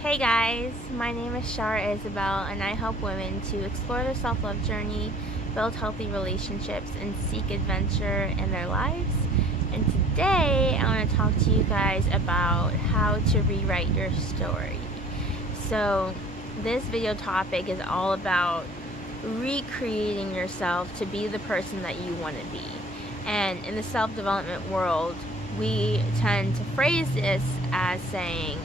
Hey guys, my name is Shara Isabel and I help women to explore their self-love journey, build healthy relationships, and seek adventure in their lives. And today I want to talk to you guys about how to rewrite your story. So this video topic is all about recreating yourself to be the person that you want to be. And in the self-development world, we tend to phrase this as saying,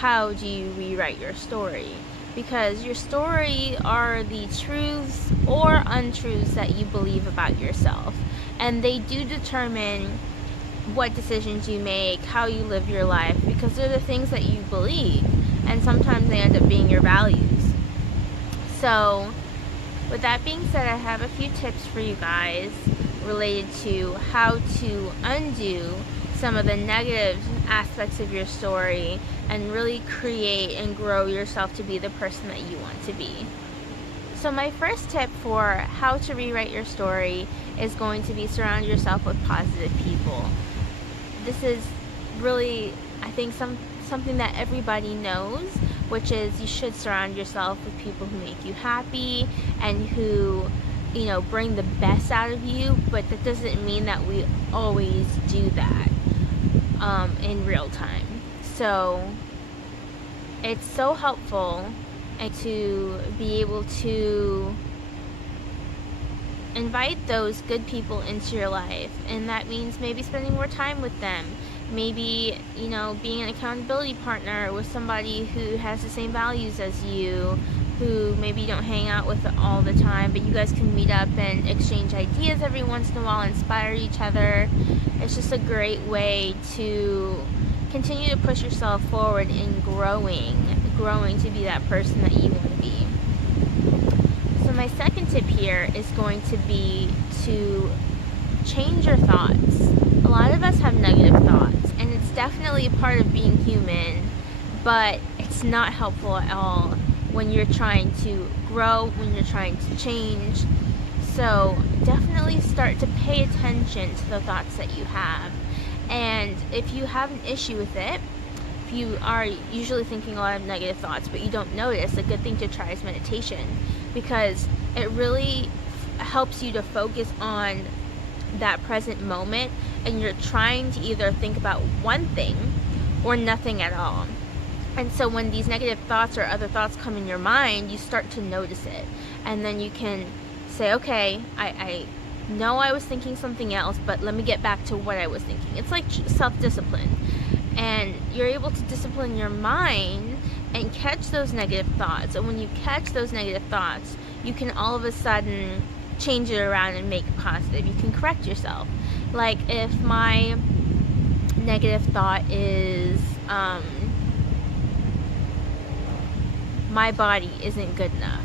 how do you rewrite your story? Because your story are the truths or untruths that you believe about yourself, and they do determine what decisions you make, how you live your life, because they're the things that you believe, and sometimes they end up being your values. So with that being said, I have a few tips for you guys related to how to undo some of the negative aspects of your story and really create and grow yourself to be the person that you want to be. So my first tip for how to rewrite your story is going to be surround yourself with positive people. This is really, I think, something that everybody knows, which is you should surround yourself with people who make you happy and who, bring the best out of you, but that doesn't mean that we always do that in real time. So it's so helpful to be able to invite those good people into your life, and that means maybe spending more time with them, maybe being an accountability partner with somebody who has the same values as you, who maybe you don't hang out with all the time, but you guys can meet up and exchange ideas every once in a while, inspire each other. It's just a great way to continue to push yourself forward in growing to be that person that you want to be. So my second tip here is going to be to change your thoughts. A lot of us have negative thoughts, and it's definitely a part of being human, but it's not helpful at all when you're trying to grow, when you're trying to change. So definitely start to pay attention to the thoughts that you have. And if you have an issue with it, if you are usually thinking a lot of negative thoughts but you don't notice, a good thing to try is meditation, because it really helps you to focus on that present moment, and you're trying to either think about one thing or nothing at all. And so when these negative thoughts or other thoughts come in your mind, you start to notice it, and then you can say, okay, I know I was thinking something else, but let me get back to what I was thinking. It's like self-discipline, and you're able to discipline your mind and catch those negative thoughts. And when you catch those negative thoughts, you can all of a sudden change it around and make it positive. You can correct yourself. Like if my negative thought is my body isn't good enough,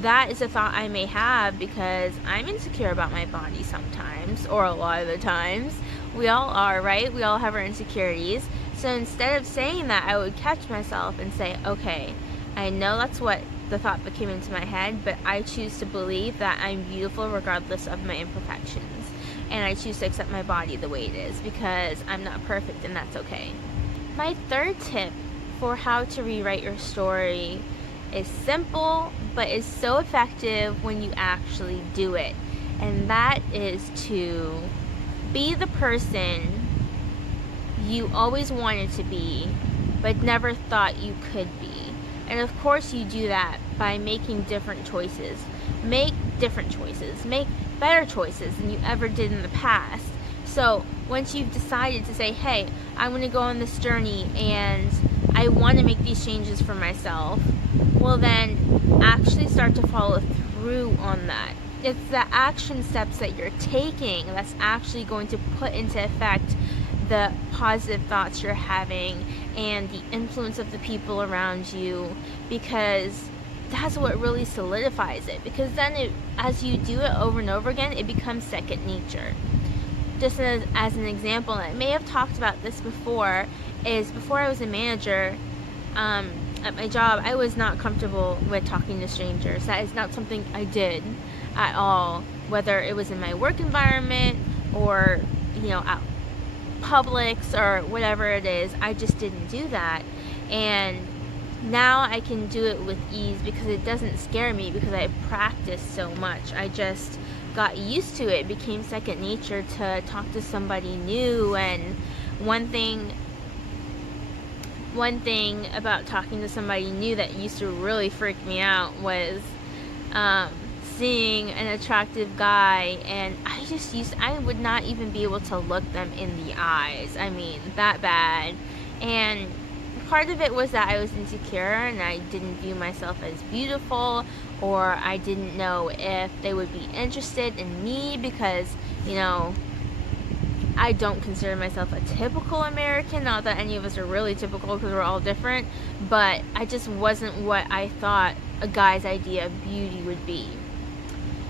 that is a thought I may have because I'm insecure about my body sometimes, or a lot of the times. We all are, right? We all have our insecurities. So instead of saying that, I would catch myself and say, okay, I know that's what the thought that came into my head, but I choose to believe that I'm beautiful regardless of my imperfections. And I choose to accept my body the way it is, because I'm not perfect, and that's okay. My third tip for how to rewrite your story is simple, but is so effective when you actually do it. And that is to be the person you always wanted to be, but never thought you could be. And of course you do that by making different choices. Make different choices. Make better choices than you ever did in the past. So once you've decided to say, hey, I'm going to go on this journey and I want to make these changes for myself, well then actually start to follow through on that. It's the action steps that you're taking that's actually going to put into effect the positive thoughts you're having and the influence of the people around you, because that's what really solidifies it. Because then as you do it over and over again, it becomes second nature. Just as an example, and I may have talked about this before, is before I was a manager at my job, I was not comfortable with talking to strangers. That is not something I did at all, whether it was in my work environment or out Publix or whatever it is. I just didn't do that. And now I can do it with ease because it doesn't scare me because I practiced so much. I just got used to it. It became second nature to talk to somebody new. And one thing about talking to somebody new that used to really freak me out was seeing an attractive guy, and I would not even be able to look them in the eyes. I mean, that bad. And part of it was that I was insecure and I didn't view myself as beautiful, or I didn't know if they would be interested in me because, you know, I don't consider myself a typical American. Not that any of us are really typical because we're all different, but I just wasn't what I thought a guy's idea of beauty would be.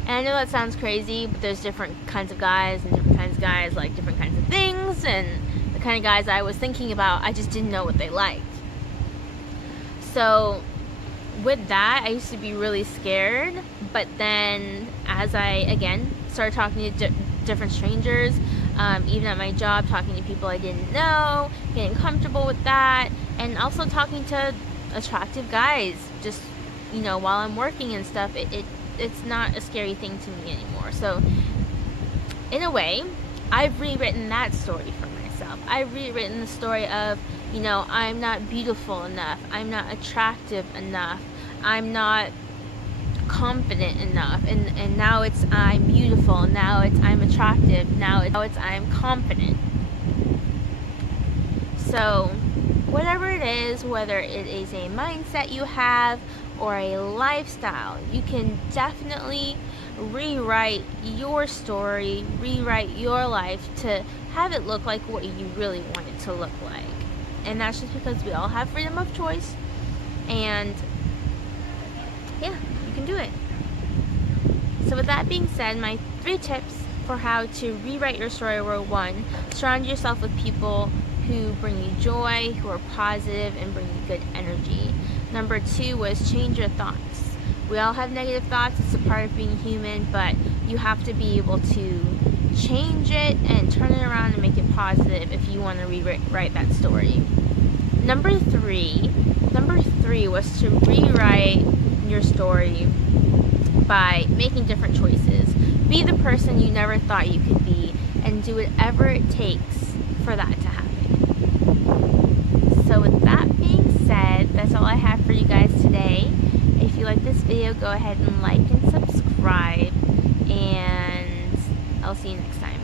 And I know that sounds crazy, but there's different kinds of guys, and different kinds of guys like different kinds of things, and the kind of guys I was thinking about, I just didn't know what they liked. So with that, I used to be really scared, but then as I, again, started talking to different strangers, even at my job, talking to people I didn't know, getting comfortable with that, and also talking to attractive guys, just, you know, while I'm working and stuff, it's not a scary thing to me anymore. So in a way, I've rewritten that story for myself. I've rewritten the story of, you know, I'm not beautiful enough, I'm not attractive enough, I'm not confident enough, and now it's I'm beautiful, now it's I'm attractive, now it's I'm confident. So whatever it is, whether it is a mindset you have or a lifestyle, you can definitely rewrite your story, rewrite your life to have it look like what you really want it to look like. And that's just because we all have freedom of choice, and yeah, you can do it. So with that being said, my 3 tips for how to rewrite your story were: 1, surround yourself with people who bring you joy, who are positive, and bring you good energy. Number 2 was change your thoughts. We all have negative thoughts, it's a part of being human, but you have to be able to change it and turn it around and make it positive if you want to rewrite that story. Number three was to rewrite your story by making different choices. Be the person you never thought you could be, and do whatever it takes for that to happen. So with that being said, that's all I have for you guys today. If you like this video, go ahead and like and subscribe, and I'll see you next time.